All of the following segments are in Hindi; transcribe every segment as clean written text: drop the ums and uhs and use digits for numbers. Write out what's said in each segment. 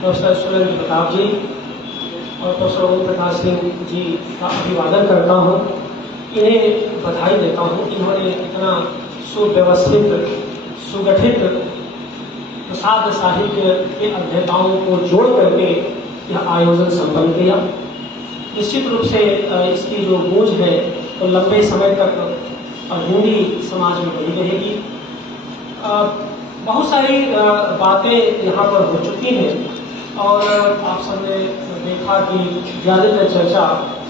प्रोफेसर सुरेंद्र प्रताप जी और प्रोफेसर ओम प्रकाश सिंह जी का अभिवादन करता हूँ। इन्हें बधाई देता हूँ कि इन्होंने इतना सुव्यवस्थित सुगठित प्रसाद साहित्य के अध्येताओं को जोड़ करके यह आयोजन संपन्न किया। निश्चित रूप से इसकी जो गूंज है वो तो लंबे समय तक हिंदी समाज में बनी रहेगी। बहुत सारी बातें यहाँ पर हो चुकी हैं और आप सबने देखा कि ज़्यादातर चर्चा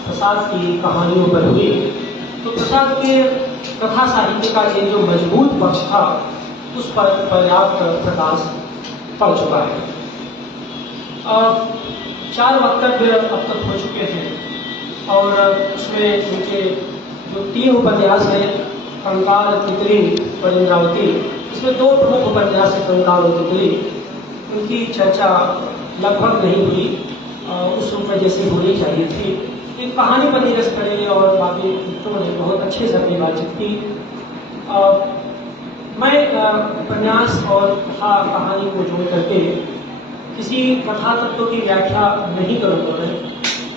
प्रसाद की कहानियों पर हुई। तो प्रसाद के कथा साहित्य का एक जो मजबूत पक्ष था उस पर पर्याप्त प्रकाश पड़ चुका है। 4 वक्तव्य अब तक हो चुके हैं और उसमें उनके जो 3 उपन्यास हैं, कंकाल, तितली और इंद्रावती, इसमें 2 प्रमुख उपन्यास है, कंकाल और तितली, उनकी चर्चा लगभग नहीं हुई उस रूप में जैसी होनी चाहिए थी। एक कहानी पर नीरज करे और बाकी मित्रों ने बहुत अच्छे से अपनी बातचीत की। मैं उपन्यास और कथा कहानी को जोड़ करके किसी कथा तत्व की व्याख्या नहीं करूँगा। मैं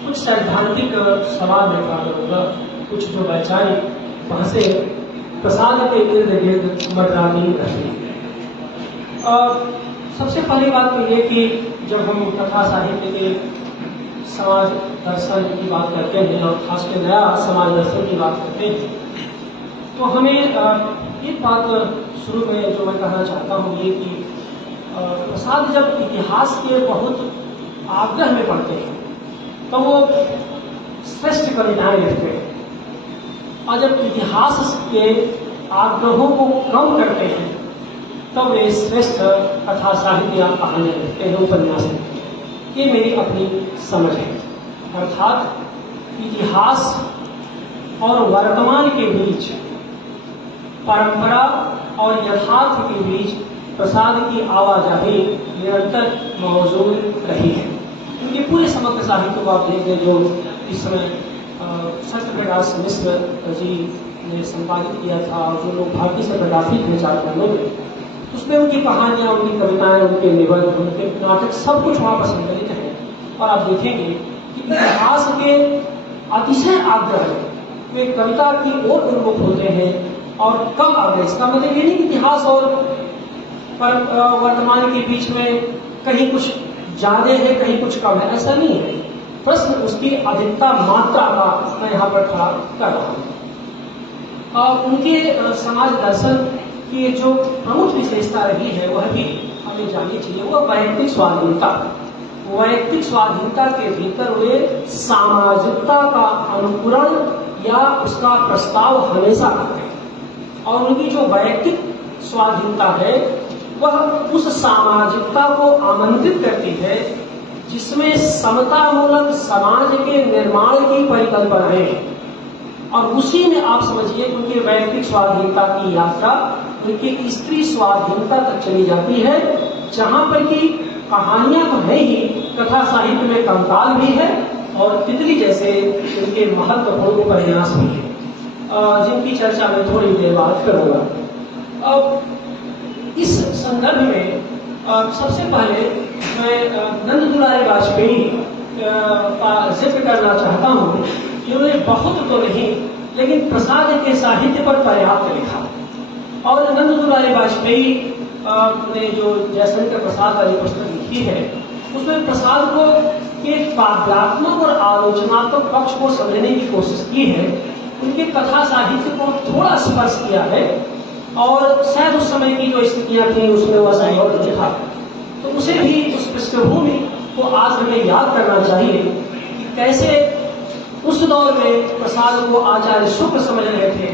कुछ सैद्धांतिक सवाल मैं करूँगा, कुछ जो वैचारिक बहसें प्रसाद के इर्द गिर्द मंडराती रहती है। सबसे पहली बात तो ये कि जब हम कथा साहित्य के समाज दर्शन की बात करते हैं और खासकर नया समाज दर्शन की बात करते हैं तो हमें एक बात शुरू में जो मैं कहना चाहता हूँ ये कि प्रसाद जब इतिहास के बहुत आग्रह में पढ़ते हैं तो वो श्रेष्ठ कविताएं लिखते हैं और जब इतिहास के आग्रहों को कम करते हैं तब वे श्रेष्ठ कथा साहित्य या कहानियां लिखते हैं, उपन्यास लिखते हैं। ये मेरी अपनी समझ है। अर्थात इतिहास और वर्तमान के बीच, परंपरा और यथार्थ के बीच प्रसाद की आवाजाही निरंतर मौजूद रही है। उनके पूरे समग्र साहित्य को आप देखें जो इस समय सत्य प्रकाश मिश्र जी ने संपादित किया था और जो लोग भारतीय से प्रकाशित हुए 4 खंडों में, उसमें उनकी कहानियां, उनकी कविताएं, उनके निबंध, उनके नाटक सब कुछ वहां पर संकलित है। और आप देखेंगे कि इतिहास के अतिशय आग्रह वे कविता की ओर उन्मुख होते हैं और कम आग्रह। इसका मतलब ये नहीं कि इतिहास और वर्तमान के बीच में कहीं कुछ ज्यादा है कहीं कुछ कम है, ऐसा नहीं है। प्रश्न उसकी अधिकता मात्रा का मैं यहाँ पर खड़ा कर रहा हूँ। और उनके समाज दर्शन की जो प्रमुख विशेषता रही है वह भी हमें जाननी चाहिए, वह वैयक्तिक स्वाधीनता। वैयक्तिक स्वाधीनता के भीतर वे सामाजिकता का अनुकरण या उसका प्रस्ताव हमेशा करते हैं और उनकी जो वैयक्तिक स्वाधीनता है वह उस सामाजिकता को आमंत्रित करती है जिसमें समतामूलक समाज के निर्माण की परिकल्पनाएं हैं। और उसी में आप समझिए उनकी वैयक्तिक स्वाधीनता की यात्रा उनकी स्त्री स्वाधीनता तक चली जाती है, जहां पर की कहानियां तो है ही, कथा साहित्य में कंकाल भी है और तितली जैसे उनके महत्वपूर्ण उपन्यास भी है, जिनकी चर्चा मैं थोड़ी देर बाद करूंगा। अब इस संदर्भ में सबसे पहले मैं नंद दुलारे वाजपेयी का जिक्र करना चाहता हूँ। उन्होंने बहुत तो नहीं लेकिन प्रसाद के साहित्य पर पर्याप्त लिखा और नंद दुलारे वाजपेयी ने जो जयशंकर प्रसाद वाली पुस्तक लिखी है उसमें प्रसाद को के काव्यात्मक और आलोचनात्मक पक्ष को समझने की कोशिश की है। उनके कथा साहित्य को थोड़ा स्पर्श किया है और शायद उस समय की जो स्थितियां थी उसमें वह सहयोग लिखा, तो उसे भी उस पृष्ठभूमि को आज हमें याद करना चाहिए कि कैसे उस दौर में प्रसाद को आचार्य शुक्ल समझ रहे थे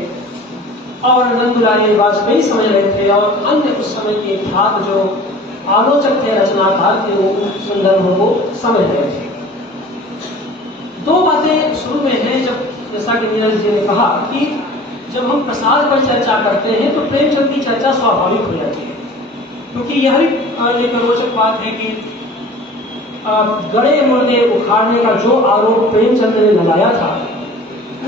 और नंद दुलारे वाजपेयी समझ रहे थे और अन्य उस समय के ख्यात जो आलोचक थे, रचनाकार थे, वो उन संदर्भों को समझ रहे थे। 2 बातें शुरू में हैं। जब जैसा कि नीरज जी ने कहा कि जब हम प्रसाद पर चर्चा करते हैं तो प्रेमचंद की चर्चा स्वाभाविक हो जाती है, क्योंकि यह भी एक रोचक बात है कि गड़े मुर्दे उखाड़ने का जो आरोप प्रेमचंद ने लगाया था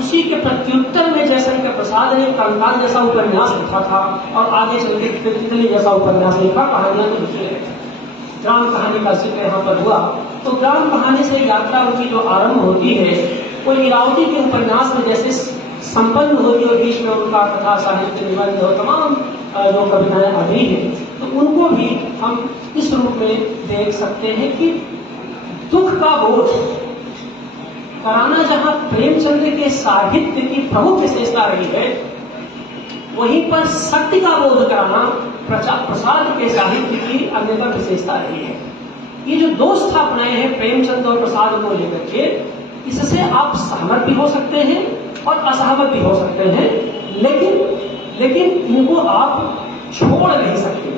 उसी के प्रत्युत्तर में जयशंकर प्रसाद ने कंकाल जैसा उपन्यास लिखा था और आगे चल के तितली जैसा उपन्यास लिखा, कहानियां तो लिखी है। ग्राम कहानी का जिक्र यहाँ पर हुआ, तो ग्राम कहानी से यात्रा उनकी जो आरंभ होती है वो इरावती के उपन्यास में जैसे संपन्न होती है और बीच में उनका कथा साहित्य निबंध और तमाम जो कविताएं आ रही है, तो उनको भी हम इस रूप में देख सकते हैं कि दुख का बोझ कराना जहां प्रेमचंद्र के साहित्य की प्रमुख विशेषता रही है, वहीं पर सत्य का बोध कराना प्रसाद के साहित्य की अन्यथा विशेषता रही है। ये जो दो स्थापनाएं हैं प्रेमचंद और प्रसाद को लेकर के, इससे आप सहमत भी हो सकते हैं और असहमत भी हो सकते हैं, लेकिन इनको आप छोड़ नहीं सकते,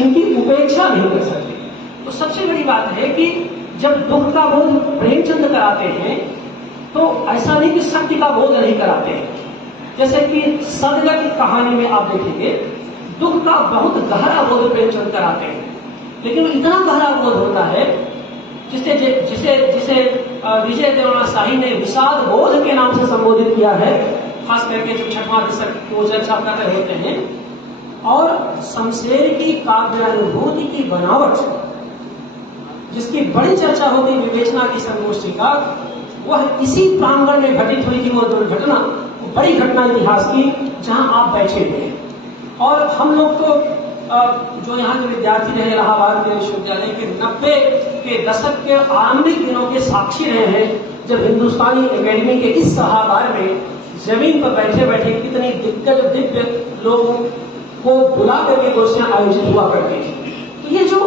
इनकी उपेक्षा नहीं कर सकते। तो सबसे बड़ी बात है कि जब दुख का बोध प्रेमचंद कराते हैं तो ऐसा नहीं कि सत्य का बोध नहीं कराते हैं। जैसे कि सदगत की कहानी में आप देखेंगे दुख का बहुत गहरा बोध प्रेमचंद कराते हैं, लेकिन इतना गहरा बोध होता है जिसे विजय देवराना शाही ने विषाद बोध के नाम से संबोधित किया है, खास करके जो छठवां दशक को चर्चा कर रहे होते हैं। और शमशेर की काव्यानुभूति की बनावट, जिसकी बड़ी चर्चा होगी विवेचना की संगोष्ठी का, वह इसी प्रांगण में घटित हुई थी। वो दुर्घटना, बड़ी घटना इतिहास की, जहां आप बैठे थे। और हम लोग तो जो यहाँ के विद्यार्थी रहे इलाहाबाद के विश्वविद्यालय के 90 के दशक के आरंभिक दिनों के साक्षी रहे हैं, जब हिंदुस्तानी एकेडमी के इस सभागार में जमीन पर बैठे बैठे कितनी दिग्गज दिव्य लोगों को बुला करके गोष्ठियां आयोजित हुआ करती थी। तो ये जो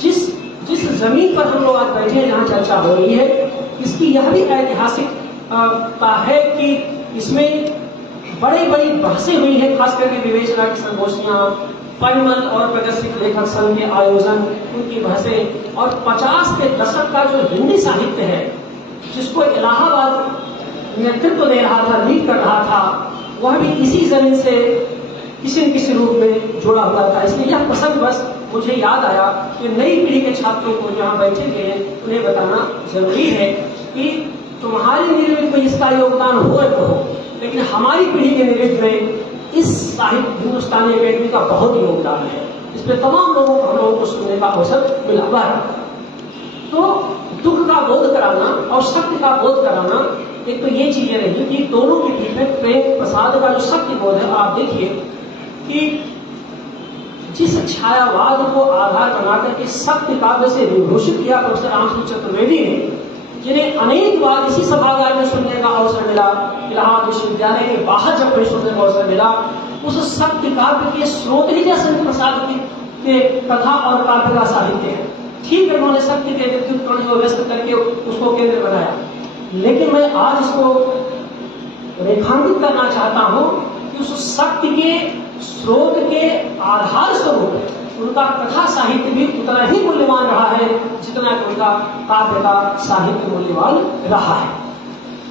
जिस जमीन पर हम लोग आज बैठे हैं, जहाँ चर्चा हो रही है, इसकी यह भी ऐतिहासिकता है कि इसमें बड़ी बहसें हुई हैं, खास करके विवेचना की संगोष्ठियां, परिमल और प्रगतिशील लेखक संघ के आयोजन, उनकी बहसें, और 50 के दशक का जो हिंदी साहित्य है, जिसको इलाहाबाद नेतृत्व दे रहा था, लीड कर रहा था, वह भी इसी जमीन से किसी न किसी रूप में जुड़ा हुआ था। इसलिए यह प्रसंग बस मुझे याद आया कि नई पीढ़ी के छात्रों को जहाँ बैठे हुए हैं उन्हें बताना जरूरी है कि तुम्हारी निर्मित में इसका योगदान हो तो हो, लेकिन हमारी पीढ़ी के निर्मित में इस साहित्य हिंदुस्तानी एकेडमी का बहुत योगदान है। इस पर तमाम लोगों को हम लोगों को सुनने का अवसर मिला हुआ है। तो दुख का बोध कराना और सत्य का बोध कराना, एक तो ये चीजें रही कि दोनों के बीच में प्रेम प्रसाद का जो सत्य बोध है, आप देखिए कि जिस छायावाद को आधार बनाकर के सत्य काव्य से विभूषित किया प्रोफेसर रामसूत्र चतुर्वेदी ने, जिन्हें अनेक बार इसी सभागार में सुनने का अवसर मिला, इलाहाबाद विश्वविद्यालय के बाहर जब कोई सुनने का अवसर मिला, उस सत्य काव्य के स्रोत ही जयशंकर प्रसाद के कथा और काव्य का साहित्य है। ठीक है, उन्होंने सत्य के व्यक्तित्व को व्यस्त करके उसको केंद्र बनाया, लेकिन मैं आज इसको रेखांकित करना चाहता हूं कि उस सत्य के स्रोत के आधार स्वरूप उनका कथा साहित्य भी उतना ही मूल्यवान रहा है जितना कि उनका काव्य का साहित्य मूल्यवान रहा है।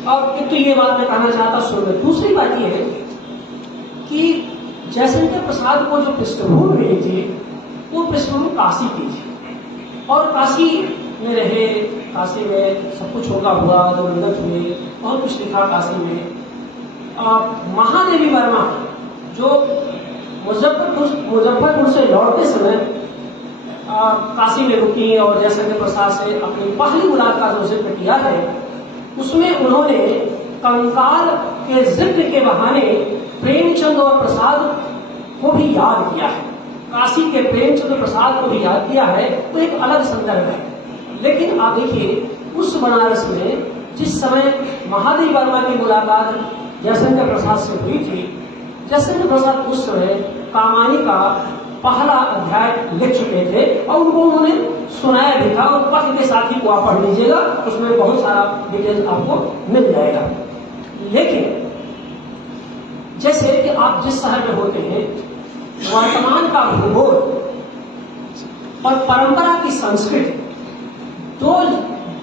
और एक तो ये बात मैं कहना चाहता हूं। दूसरी बात यह है कि जयशंकर प्रसाद को जो पृष्ठभूमि मिली थी, वो पृष्ठभूमि काशी की थी, और काशी में रहे, काशी में सब कुछ होगा हुआ, जबरदस्त हुए, बहुत कुछ लिखा काशी में। महादेवी वर्मा जो मुजफ्फरपुर से लौटते समय काशी में रुकी और जयशंकर प्रसाद से अपनी पहली मुलाकात जो जिक्र किया है, उसमें उन्होंने कंकाल के जिक्र के बहाने प्रेमचंद और प्रसाद को भी याद किया है। काशी के प्रेमचंद प्रसाद को भी याद किया है, तो एक अलग संदर्भ है। लेकिन आप देखिए उस बनारस में जिस समय महादेवी वर्मा की मुलाकात जयशंकर प्रसाद से हुई थी, जयशंकर प्रसाद उस समय कामानी का पहला अध्याय लिख चुके थे और उनको उन्होंने सुनाया भी था, और पत्र के साथ ही वो आप पढ़ लीजिएगा, उसमें बहुत सारा डिटेल्स आपको मिल जाएगा। लेकिन जैसे कि आप जिस शहर में होते हैं, वर्तमान का भूगोल और परंपरा की संस्कृति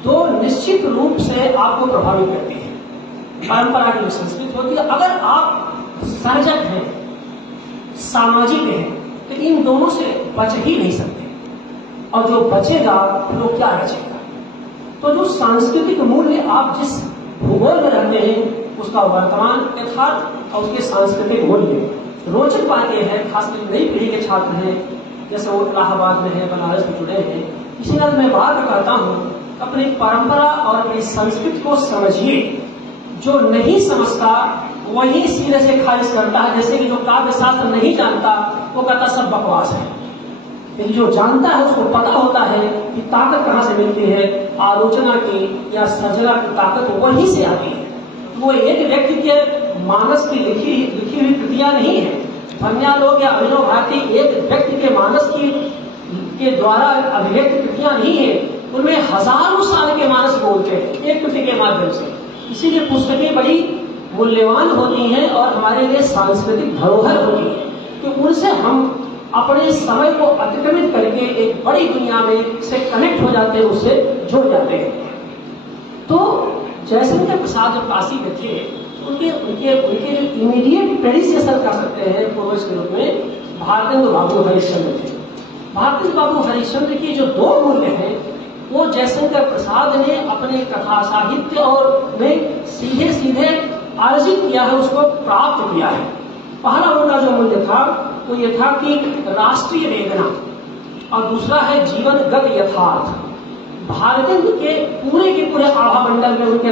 दो निश्चित रूप से आपको प्रभावित करती है। परंपरा की जो संस्कृति होती है, अगर आप सर्जक हैं, सामाजिक हैं, तो इन दोनों से बच ही नहीं सकते, और जो बचेगा वो क्या बचेगा। तो जो सांस्कृतिक मूल्य आप जिस भूगोल में रहते हैं, उसका वर्तमान यथार्थ और उसके सांस्कृतिक मूल्य। रोचक बात यह है, खासकर नई पीढ़ी के छात्र हैं, जैसे वो इलाहाबाद में है, बनारस में जुड़े हैं, इसीलिए मैं बार कहता हूँ अपनी परंपरा और अपनी संस्कृति को समझिए। जो नहीं समझता वही सीधे से खारिज करता है, जैसे कि जो काव्य शास्त्र नहीं जानता वो कहता सब बकवास है, लेकिन जो जानता है उसको पता होता है कि ताकत कहाँ से मिलती है, आलोचना की या सर्जना की ताकत वहीं से आती है। वो एक व्यक्ति के मानस की लिखी हुई कृतियां नहीं है। भन्यालोक या अभिनव भारती एक व्यक्ति के मानस के द्वारा अभिव्यक्त कृतियां नहीं है, उनमें हजारों साल के मानस बोलते हैं एक कृति के माध्यम से। इसीलिए पुस्तकें बड़ी मूल्यवान होती हैं और हमारे लिए सांस्कृतिक धरोहर होती है, कि उनसे हम अपने समय को अतिक्रमित करके एक बड़ी दुनिया में से कनेक्ट हो जाते हैं, उससे जुड़ जाते हैं। तो जयशंकर प्रसाद जब काशी में थे, उनके उनके उनके जो इमीडिएट प्रेडिसेसर कर सकते हैं पूर्वज के रूप में भारतेंदु बाबू हरिश्चंद्र थे। भारतेंदु बाबू हरिश्चंद्र के जो दो मूल्य हैं वो जयशंकर प्रसाद ने अपने कथा साहित्य और में सीधे सीधे अर्जित किया है, उसको प्राप्त किया है। पहला उनका जो मूल्य था वो ये था कि राष्ट्रीय वेदना, और दूसरा है जीवनगत यथार्थ। भारतेंदु के पूरे आभा मंडल में उनके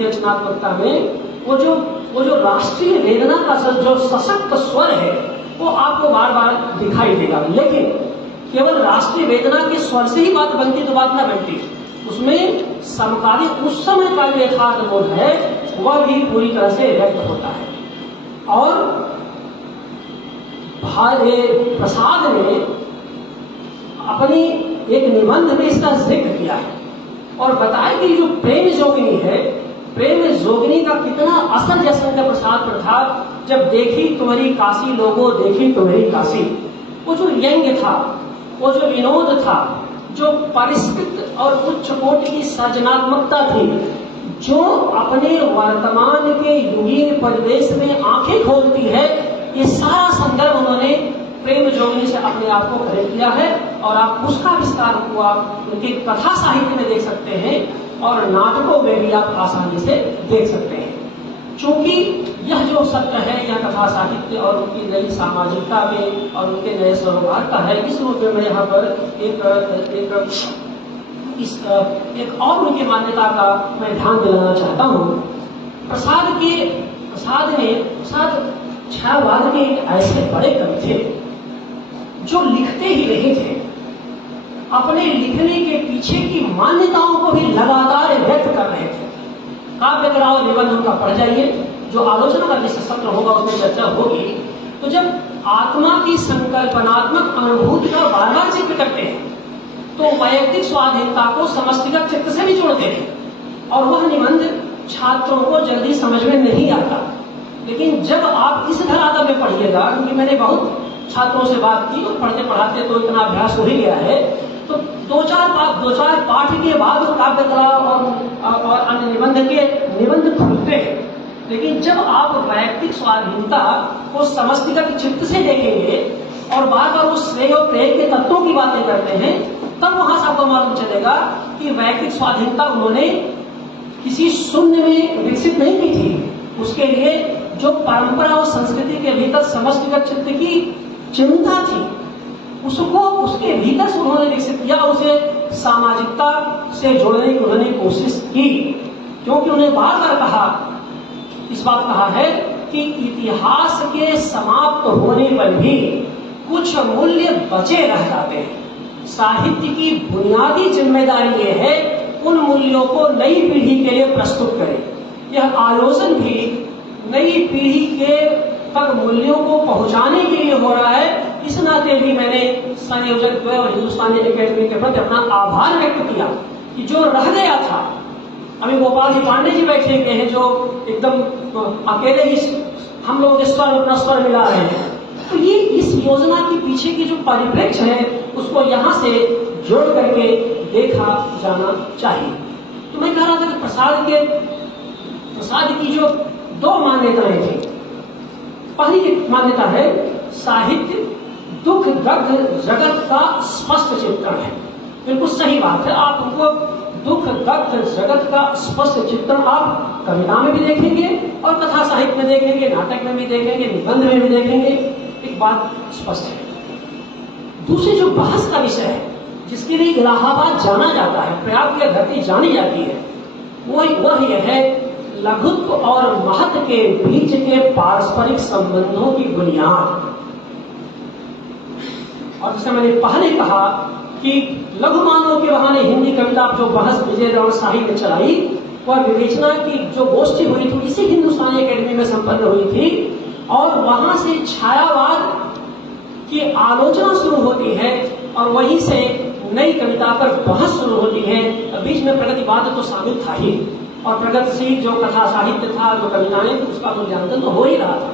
रचनात्मकता में वो जो राष्ट्रीय वेदना का जो सशक्त स्वर है वो आपको बार बार दिखाई देगा। लेकिन केवल राष्ट्रीय वेदना के स्वर से ही बात बनती तो बात ना बनती, उसमें समकालीन उस समय का जो यथार्थ बोध है वह भी पूरी तरह से व्यक्त होता है। और प्रसाद ने अपनी एक निबंध में इसका जिक्र किया है और बताया कि जो प्रेम जोगिनी है, प्रेम जोगिनी का कितना असर जयशंकर प्रसाद पर था। जब देखी तुम्हारी काशी लोगों, देखी तुम्हारी काशी, वो जो व्यंग्य था, वो जो विनोद था, जो परिष्कृत और उच्च कोटि की सृजनात्मकता थी, जो अपने वर्तमान के युगीन परिवेश में आंखें खोलती है, ये सारा संदर्भ उन्होंने प्रेम जोगिनी से अपने आप को कनेक्ट किया है। और आप उसका विस्तार हुआ उनके कथा साहित्य में देख सकते हैं और नाटकों में भी आप आसानी से देख सकते हैं। चूंकि यह जो सत्य है, यह कथा साहित्य और उनकी नई सामाजिकता में और उनके नए सरोकार का है, इस रूप में मैं यहाँ पर एक और उनकी मान्यता का मैं ध्यान दिलाना चाहता हूँ। प्रसाद छायावाद के एक ऐसे बड़े कवि थे जो लिखते ही नहीं थे, अपने लिखने के पीछे की मान्यताओं को भी लगातार व्यक्त कर रहे थे। काव्य कला और निबंध उनका पढ़ जाइए, जो आलोचना का जिस सत्र होगा उसमें चर्चा होगी। तो जब आत्मा की संकल्पनात्मक अनुभूति का बार बार जिक्र करते हैं तो वैयक्तिक स्वाधीनता को समष्टिगत चित्त से भी जोड़ते हैं और वह निबंध छात्रों को जल्दी समझ में नहीं आता। लेकिन जब आप इस धरातल में पढ़िएगा, क्योंकि मैंने बहुत छात्रों से बात की और पढ़ते पढ़ाते तो इतना अभ्यास हो ही गया है, तो दो चार पाठ के बाद काव्य कला और अन्य निबंध खुलते हैं। लेकिन जब आप वैयक्तिक स्वाधीनता को समष्टिगत चित्त से देखेंगे और बार बार उस श्रेय और प्रेय के तत्वों की बातें करते हैं, तब वहां से आपको मालूम चलेगा कि वैयक्तिक स्वाधीनता उन्होंने किसी शून्य में विकसित नहीं की थी। उसके लिए जो परंपरा और संस्कृति के भीतर समष्टिगत चित्त की चिंता थी, उसको उसके भीतर से उन्होंने विकसित किया, उसे सामाजिकता से जोड़ने की उन्होंने कोशिश की। क्योंकि उन्हें बार बार इस बात कहा है कि इतिहास के समाप्त होने पर भी कुछ मूल्य बचे रह जाते हैं। साहित्य की बुनियादी जिम्मेदारी यह है उन मूल्यों को नई पीढ़ी के लिए प्रस्तुत करें। यह आयोजन भी नई पीढ़ी के तक मूल्यों को पहुंचाने के लिए हो रहा है। इस नाते भी मैंने संयोजक और हिंदुस्तानी एकेडमी के प्रति अपना आभार व्यक्त किया कि जो रह गया था, अभी गोपाल जी पांडे जी बैठे हुए हैं जो एकदम अकेले ही हम लोगों के स्वर अपना स्वर मिला रहे हैं। तो ये इस योजना के पीछे की जो परिप्रेक्ष्य है उसको यहाँ से जोड़ करके देखा जाना चाहिए। तो मैं कह रहा था कि प्रसाद की जो दो मान्यताएं थी। पहली मान्यता है साहित्य दुख दग्ध जगत का स्पष्ट चित्रण है। बिल्कुल सही बात है। आप उनको दुख दग्ध जगत का स्पष्ट चित्रण आप कविता में भी देखेंगे और कथा साहित्य में देखेंगे, नाटक में भी देखेंगे, निबंध में भी देखेंगे। एक बात स्पष्ट है। दूसरी जो बहस का विषय है, जिसके लिए इलाहाबाद जाना जाता है, प्रयाग की धरती जानी जाती है, वह यह है लघुत्व और महत्व के बीच के पारस्परिक संबंधों की बुनियाद। और जैसे मैंने पहले कहा कि लघु मानव के बहाने हिंदी कविता जो बहस विजयराव साहिब ने चलाई, वह विवेचना की जो गोष्ठी हुई थी इसी हिंदुस्तानी एकेडमी में संपन्न हुई थी, और वहां से छायावाद की आलोचना शुरू होती है और वहीं से नई कविता पर बहस शुरू होती है। बीच में प्रगतिवाद तो शामिल था ही, और प्रगतिशील जो कथा साहित्य था, जो कविताएं थी, उसका मूल्यांकन तो हो ही रहा था।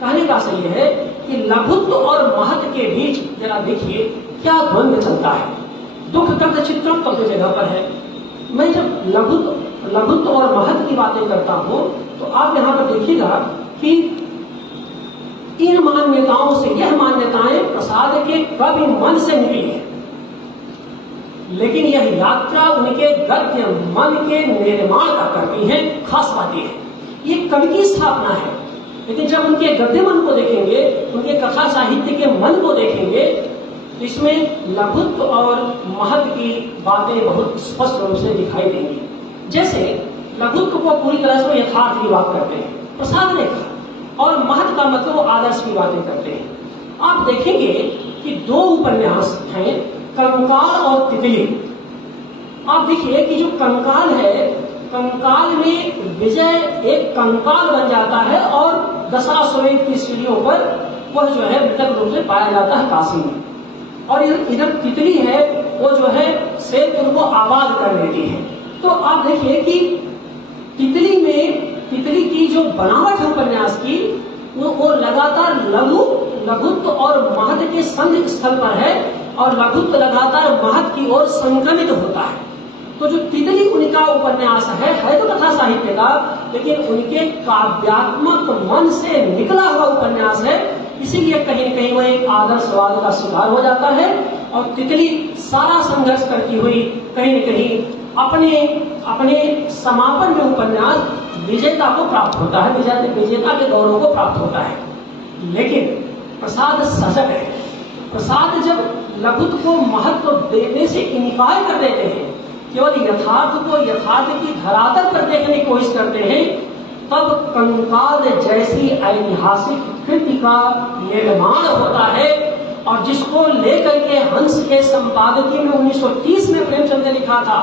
कहने का सही है कि लघुत्व और महत्व के बीच जरा देखिए क्या द्वंद्व चलता है। दुख दग्ध चित्रम तो जगह पर है। मैं जब लघुत्व और महत्व की बातें करता हूं तो आप यहां पर देखिएगा कि इन मान्यताओं से, यह मान्यताएं प्रसाद के कवि मन से निकली है, लेकिन यह यात्रा उनके गद्य मन के निर्माण का करती है। खास बात यह है ये कवि की स्थापना है, लेकिन जब उनके गद्य मन को देखेंगे, उनके कथा साहित्य के मन को देखेंगे, तो इसमें लघुत्व और महत्व की बातें बहुत स्पष्ट रूप से दिखाई देंगी। जैसे लघुत्व को पूरी तरह से यथार्थ की बात करते हैं, प्रसाद ने कहा, और महत्व का मतलब आदर्श की बातें करते हैं। आप देखेंगे कि दो उपन्यास हैं, कंकाल और तितली। आप देखिए कि जो कंकाल है, कंकाल में विजय एक कंकाल बन जाता है और दशाश्वमेध की सीढ़ियों पर वह जो है मृतक रूप से पाया जाता है काशी में, और इधर तितली है वो जो है शेर उनको आबाद कर लेती है। तो आप देखिए कि तितली की जो बनावट है उपन्यास की, वो लगातार लघुत्व और महत्व के संधि स्थल पर है, और लघुत्व लगातार महत्व की ओर संक्रमित होता है। तो जो तितली उनका उपन्यास है तो कथा साहित्य का, लेकिन उनके काव्यात्मक मन से निकला हुआ उपन्यास है, इसीलिए कहीं न कहीं वह एक आदर्शवाद का शिकार हो जाता है। और तितली सारा संघर्ष करती हुई कहीं न कहीं अपने समापन में उपन्यास विजेता को प्राप्त होता है, विजेता के गौरव को प्राप्त होता है। लेकिन प्रसाद सजग है। प्रसाद जब लघुत्व को महत्व देने से इनकार कर देते हैं, केवल यथार्थ को यथार्थ की धरातल पर देखने की कोशिश करते हैं, तब कंकाल जैसी ऐतिहासिक कृति का निर्माण होता है। और जिसको लेकर के हंस के संपादकीय में 1930 में प्रेमचंद ने लिखा था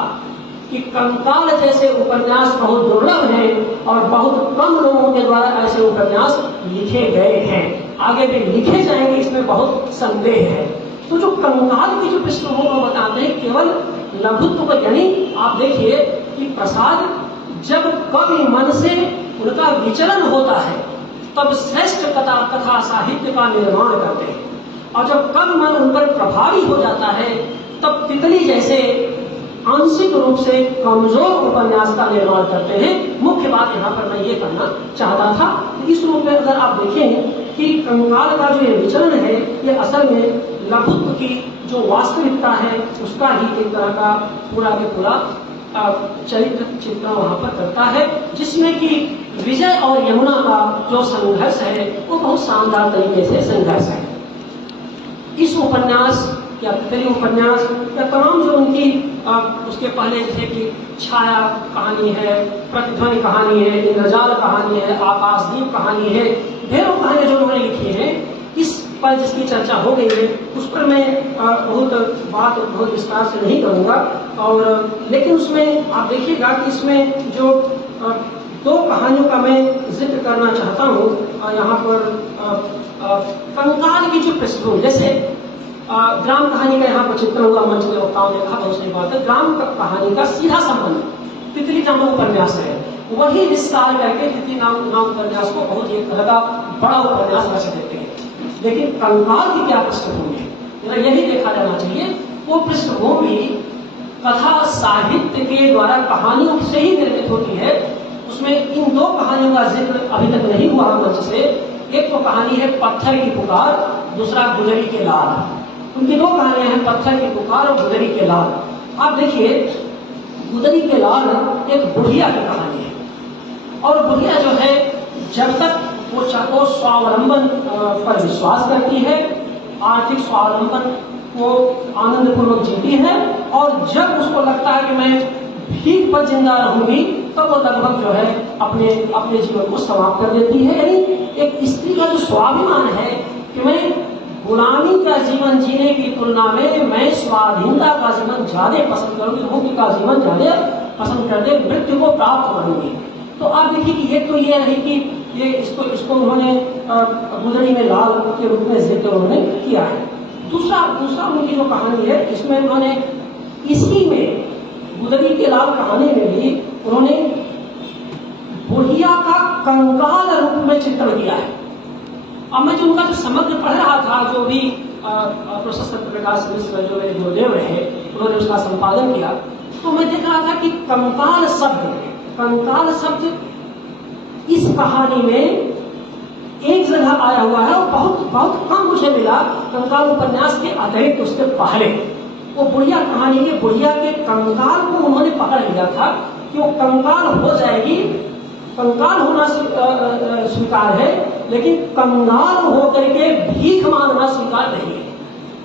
कि कंकाल जैसे उपन्यास बहुत दुर्लभ हैं और बहुत कम लोगों के द्वारा ऐसे उपन्यास लिखे गए हैं, आगे भी लिखे जाएंगे, इसमें बहुत संदेह है। तो जो कंकाल की जो पृष्ठभूमि को बताते हैं केवल लघुत्व को, यानी आप देखिए कि प्रसाद जब कवि मन से उनका विचलन होता है तब श्रेष्ठ कथा साहित्य का निर्माण करते हैं, और जब कवि मन उन पर प्रभावी हो जाता है तब तितली जैसे आंशिक रूप से कमजोर उपन्यास का निर्माण करते हैं। मुख्य बात यहाँ पर मैं ये कहना चाहता था, इस रूप में अगर आप देखें कि कंकाल का जो ये विचलन है, ये असल में लघुत्व की जो वास्तविकता है उसका ही एक तरह का पूरा के पूरा चरित्र चित्रण वहां पर करता है, जिसमें कि विजय और यमुना का जो संघर्ष है वो बहुत शानदार तरीके से संघर्ष है। इस उपन्यास या तितली उपन्यास या तमाम जो उनकी उसके पहले जैसे कि छाया कहानी है, प्रतिध्वनि कहानी है, इंद्रजाल कहानी है, आकाशदीप कहानी है, ढेरों कहानियां जो उन्होंने लिखी है, इस पर जिसकी चर्चा हो गई है उस पर मैं बहुत विस्तार से नहीं करूंगा। और लेकिन उसमें आप देखिएगा कि इसमें जो दो कहानियों का मैं जिक्र करना चाहता हूँ यहाँ पर। कंकाल की जो पृष्ठभूमि, जैसे ग्राम कहानी का यहाँ पर चित्रण हुआ, मंच के वक्ताओं ने कहा, दूसरी बात है ग्राम कहानी का सीधा संबंध तितली नामक उपन्यास है, वही विस्तार करके तितली नाम उपन्यास को बहुत एक तरह का बड़ा उपन्यास रच देते हैं। लेकिन कंकाल की क्या पृष्ठभूमि है, यही देखा जाना चाहिए। वो पृष्ठभूमि कथा साहित्य के द्वारा कहानियों से ही निर्मित होती है। उसमें इन दो कहानियों का जिक्र अभी तक नहीं हुआ मंच से। एक तो कहानी है पत्थर की पुकार, दूसरा गुजरी के लाल। उनकी दो कहानियां हैं, पत्थर की पुकार और गुजरी के लाल। आप देखिए गुजरी के लाल एक बुढ़िया की कहानी है, और बुढ़िया जो है जब तक वो स्वावलंबन पर विश्वास करती है, आर्थिक स्वावलंबन को आनंदपूर्वक जीती है, और जब उसको लगता है कि मैं भीख पर जिंदा रहूंगी तो वो लगभग जो है अपने जीवन को समाप्त कर देती है। यानी एक स्त्री का जो स्वाभिमान है कि मैं गुलामी का जीवन जीने की तुलना में मैं स्वाधीनता का जीवन ज्यादा पसंद करूंगी, मुक्ति का जीवन ज्यादा पसंद कर दे, मृत्यु को प्राप्त करूंगी। तो आप देखिए कि ये रही कि ये इसको उन्होंने गुदड़ी में लाल के रूप में जिक्र उन्होंने किया है। दूसरा उनकी जो कहानी है इसमें उन्होंने इसी में गुदड़ी के लाल कहानी में भी उन्होंने बुढ़िया का कंकाल रूप में चित्रण किया है। अब मैं जो उनका जो समग्र पढ़ रहा था, जो भी प्रोफेसर सत्यप्रकाश मिश्र जो मेरे गुरुदेव रहे उन्होंने उसका संपादन किया, तो मैं देख रहा था कि कंकाल शब्द इस कहानी में एक जगह आया हुआ है और बहुत कम मुझे मिला कंकाल उपन्यास के अतिरिक्त उसके पहले। वो बुढ़िया कहानी के बुढ़िया के कंकाल को उन्होंने पकड़ लिया था कि वो कंकाल हो जाएगी, कंकाल होना स्वीकार है, लेकिन कंगाल होकर के भीख मांगना स्वीकार नहीं है।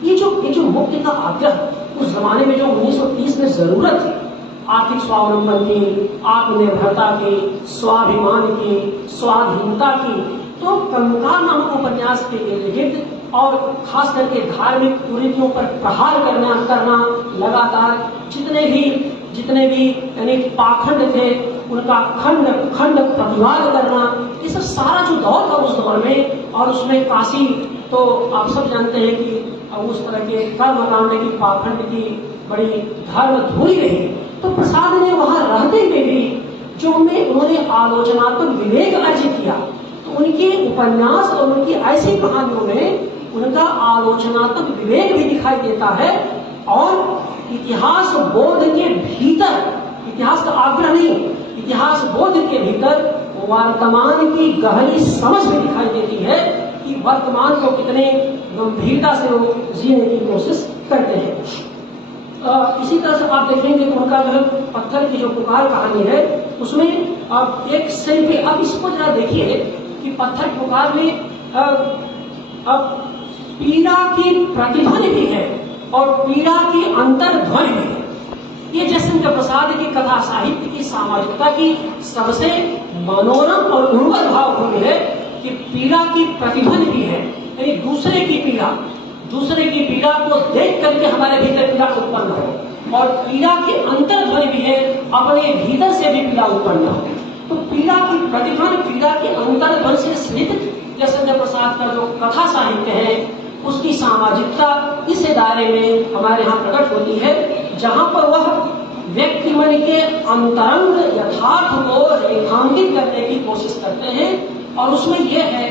ये जो मुक्ति का आग्रह उस जमाने में जो 1930 में जरूरत थी, आर्थिक स्वावलंबन की, आत्मनिर्भरता की, स्वाभिमान की, स्वाधीनता की, तो कंकाल नामक उपन्यास के इर्द और खास करके धार्मिक कुरीतियों पर प्रहार करना लगातार जितने भी यानी पाखंड थे उनका खंड प्रतिवाद करना, ये सब सारा जो दौर था उस दौर में। और उसमें काशी तो आप सब जानते हैं कि उस तरह के कर्मकांड की, पाखंड की बड़ी धर्म धूरी रही। तो प्रसाद ने वहां रहते हुए भी जो उन्होंने आलोचनात्मक विवेक अर्जित किया, तो उनके उपन्यास और उनकी ऐसी कहानियों में उनका आलोचनात्मक विवेक भी दिखाई देता है। और इतिहास बोध के भीतर, इतिहास का आग्रह नहीं, इतिहास बोध के भीतर वर्तमान की गहरी समझ भी दिखाई देती है कि वर्तमान को कितने गंभीरता से वो जीने की कोशिश करते हैं। इसी तरह से आप देखेंगे कि उनका जो है पत्थर की जो पुकार कहानी है उसमें आप एक सेल्फी, अब इसको जरा देखिए कि पत्थर की पुकार में अब पीड़ा की प्रतिध्वनि भी है और पीड़ा की अंतर्ध्वनि भी है। ये जयशंकर प्रसाद की कथा साहित्य की सामाजिकता की सबसे मनोरम और उर्वर भावभूमि है कि पीड़ा की प्रतिध्वनि भी है, यानी दूसरे की पीड़ा को देख करके हमारे भीतर पीड़ा उत्पन्न हो, और पीड़ा की अंतर्ध्वनि भी है, अपने भीतर से भी पीड़ा उत्पन्न हो। तो पीड़ा की प्रतिध्वनि, पीड़ा की अंतर्ध्वनि से स्निग्ध जयशंकर प्रसाद का जो कथा साहित्य है उसकी सामाजिकता इस दायरे में हमारे यहाँ प्रकट होती है जहाँ पर वह व्यक्ति मन के अंतरंग यथार्थ को रेखांकित करने की कोशिश करते हैं। और उसमें यह है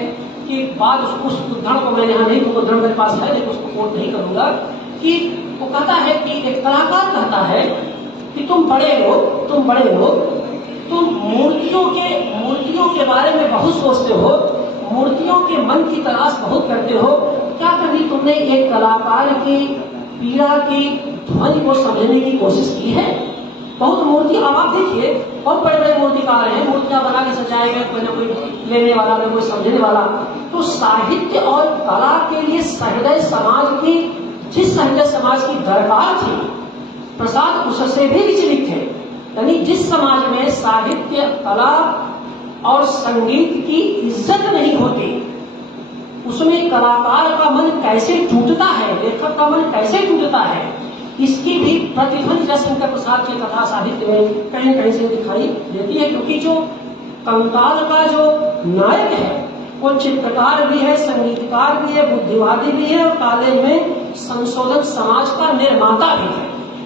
कि बात उस उदाहरण को मैंने यहाँ नहीं, तो उदाहरण मेरे पास है लेकिन उसको कोट नहीं करूंगा, कि वो कहता है कि एक कलाकार कहता है कि तुम बड़े हो, तुम मूर्तियों के बारे में बहुत सोचते हो, मूर्तियों के मन की तलाश बहुत करते हो, क्या कभी तुमने एक कलाकार की पीड़ा की ध्वनि को समझने की कोशिश की है? बहुत मूर्ति, अब आप देखिए बहुत बड़े बड़े मूर्तिकार हैं, मूर्तियां बना के सजाएंगे, कोई ना कोई लेने वाला, ना कोई समझने वाला। तो साहित्य और कला के लिए सहृदय समाज की, जिस सहृदय समाज की दरकार थी, प्रसाद उससे भी विचलित थे। यानी जिस समाज में साहित्य, कला और संगीत की इज्जत नहीं होती, उसमें कलाकार का मन कैसे टूटता है, लेखक का मन कैसे टूटता है, इसकी भी प्रतिध्वनि जयशंकर प्रसाद के कथा साहित्य में कहीं कहीं से दिखाई देती है। क्योंकि जो कंकाल का जो नायक है वो चित्रकार भी है, संगीतकार भी है, बुद्धिवादी भी है और कॉलेज में संशोधक समाज का निर्माता भी है।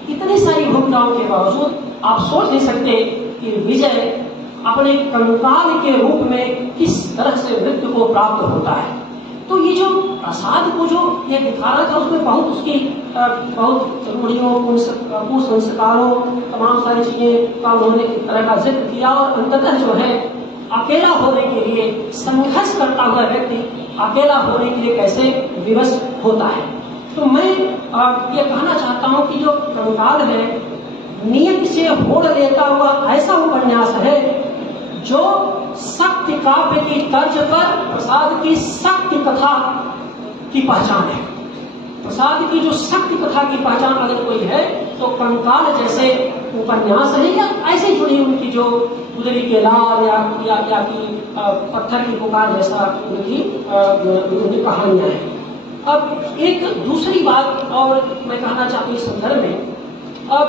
इतनी सारी भूमिकाओं के बावजूद आप सोच नहीं सकते कि विजय अपने कंकाल के रूप में किस तरह से मृत्यु को प्राप्त होता है। तो ये जो प्रसाद को जो ये दिखाना था उसमें बहुत उसकी बहुत रूढ़ियों, कुसंस्कारों, तमाम सारी चीजें का उन्होंने एक तरह का जिक्र किया। और अंततः जो है अकेला होने के लिए संघर्ष करता हुआ व्यक्ति अकेला होने के लिए कैसे विवश होता है। तो मैं ये कहना चाहता हूँ कि जो कंकाल है नियत से होड़ लेता हुआ ऐसा उपन्यास है जो शक्ति काव्य की तर्ज पर प्रसाद की शक्ति कथा की पहचान है। प्रसाद की जो शक्ति कथा की पहचान अगर कोई है तो कंकाल जैसे उपन्यास है या ऐसे जुड़ी उनकी जो गुदरी के लाल या कि पत्थर की पुकार जैसा उनकी कहानियां हैं। अब एक दूसरी बात और मैं कहना चाहता हूँ इस संदर्भ में, अब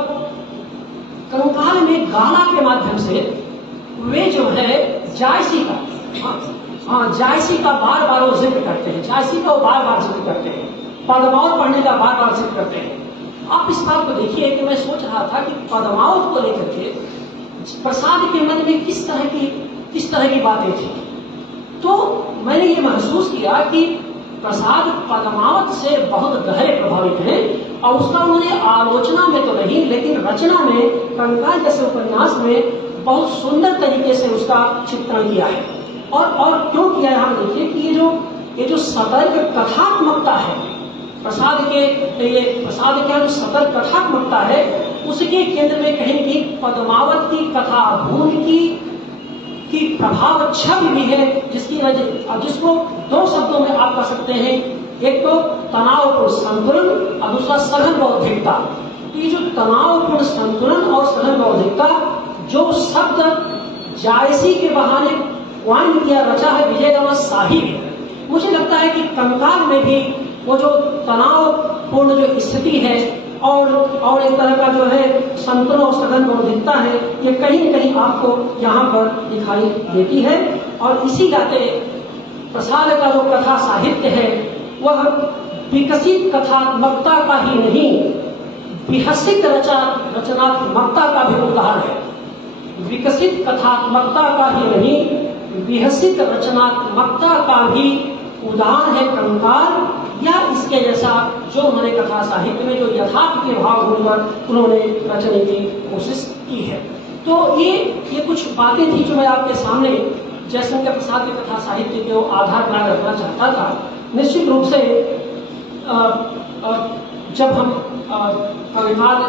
कंकाल में गाला के माध्यम से वे जो है जायसी का जायसी का बार बार वो जिक्र करते हैं, जायसी का वो बार बार जिक्र करते हैं, पद्मावत पढ़ने का बार बार जिक्र करते हैं। आप इस बात को देखिए कि मैं सोच रहा था कि पद्मावत को लेकर के प्रसाद के मन में किस तरह की बातें थी। तो मैंने ये महसूस किया कि प्रसाद पद्मावत से बहुत गहरे प्रभावित हैं और उसका उन्होंने आलोचना में तो नहीं लेकिन रचना में कंकाल जैसे उपन्यास में बहुत सुंदर तरीके से उसका चित्रण किया है। और क्यों किया है, हम देखिए कि ये जो सतर्क कथात्मकता है प्रसाद के जो सतर्क कथात्मकता है उसके केंद्र में कहीं भी पद्मावत की कथा भूल की प्रभाव छवि भी है, जिसको दो शब्दों में आप कह सकते हैं, एक तो तनावपूर्ण संतुलन और दूसरा सघन बौद्धिकता। ये जो तनावपूर्ण संतुलन और सघन बौद्धिकता जो शब्द जायसी के बहाने वाइन किया रचा है विजयगम साहिब, मुझे लगता है कि कंकाल में भी वो जो तनावपूर्ण जो स्थिति है और एक तरह का जो है संतुलन और सघन बौद्धिकता है, ये कहीं न कहीं आपको यहाँ पर दिखाई देती है। और इसी नाते प्रसाद का जो कथा साहित्य है वह विकसित कथात्मकता का ही नहीं विकसित रचनात्मकता का भी उदाहरण है। विकसित कथात्मकता का ही नहीं विकसित रचनात्मकता का भी उदाहरण है कंकाल या इसके जैसा जो उन्होंने कथा साहित्य में जो यथार्थ के भाव होकर उन्होंने रचने की कोशिश की है। तो ये कुछ बातें थी जो मैं आपके सामने जयशंकर प्रसाद के कथा साहित्य के आधार बना रखना चाहता था। निश्चित रूप से जब हम कंकाल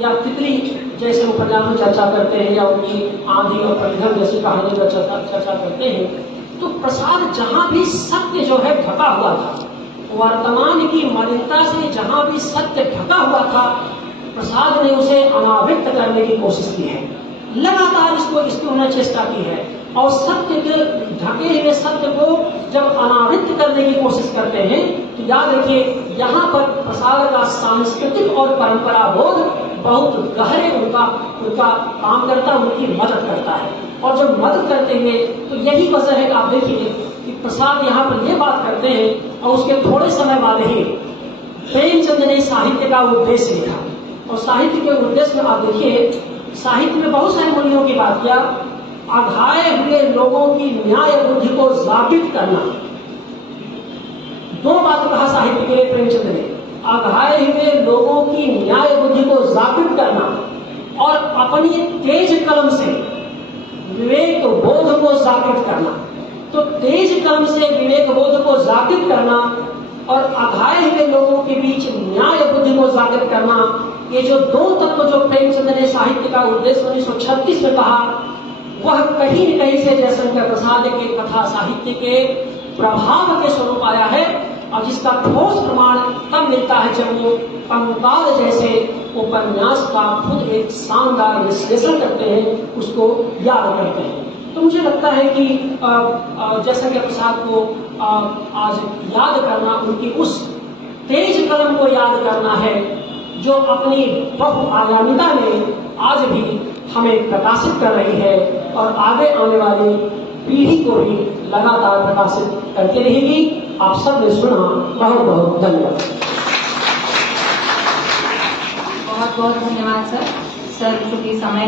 या तितली जैसे उपन्यास में चर्चा करते हैं या उनकी आंधी और प्रतिघन जैसी कहानी पर चर्चा करते हैं तो प्रसाद जहां भी सत्य जो है ढका हुआ था, वर्तमान की मलिनता से जहां भी सत्य ढका हुआ था, प्रसाद ने उसे अनावृत करने की कोशिश की है। लगातार इसकी उन्होंने चेष्टा की है और सत्य के ढके हुए सत्य को जब अनावृत करने की कोशिश करते हैं तो याद रखिए यहाँ पर प्रसाद का सांस्कृतिक और परंपरा बोध बहुत गहरे उनका काम करता है, उनकी मदद करता है। और जब मदद करते हैं तो यही वजह है कि आप देखिए कि प्रसाद यहाँ पर ये बात करते हैं और उसके थोड़े समय बाद ही प्रेमचंद ने साहित्य का उद्देश्य लिखा। और साहित्य के उद्देश्य में आप देखिए साहित्य में बहुत सारे मूल्यों की बात किया। अघाए हुए लोगों की न्याय बुद्धि को जागृत करना, दो बात कहा साहित्य के लिए प्रेमचंद ने, अघाए हुए लोगों की न्याय बुद्धि को जागृत करना और अपनी तेज कलम से विवेक बोध को जागृत करना। तो तेज कलम से विवेक बोध को जागृत करना और अघाए हुए लोगों के बीच न्याय बुद्धि को जागृत करना, ये जो दो तत्व जो प्रेमचंद ने साहित्य का उद्देश्य 1936 में कहा, वह कहीं न कहीं से जयशंकर प्रसाद के कथा साहित्य के प्रभाव के स्वरूप आया है। और जिसका ठोस प्रमाण तब मिलता है जब वो कंकाल जैसे उपन्यास का खुद एक शानदार विश्लेषण करते हैं, उसको याद करते हैं। तो मुझे लगता है कि जयशंकर प्रसाद को आज याद करना, उनकी उस तेज कलम को याद करना है जो अपनी बहुआयामिता में आज भी हमें प्रकाशित कर रही है और आगे आने वाली पीढ़ी को भी लगातार प्रकाशित करती रहेगी। आप सब ने सुना, बहुत बहुत धन्यवाद। बहुत बहुत धन्यवाद सर। चूंकि समय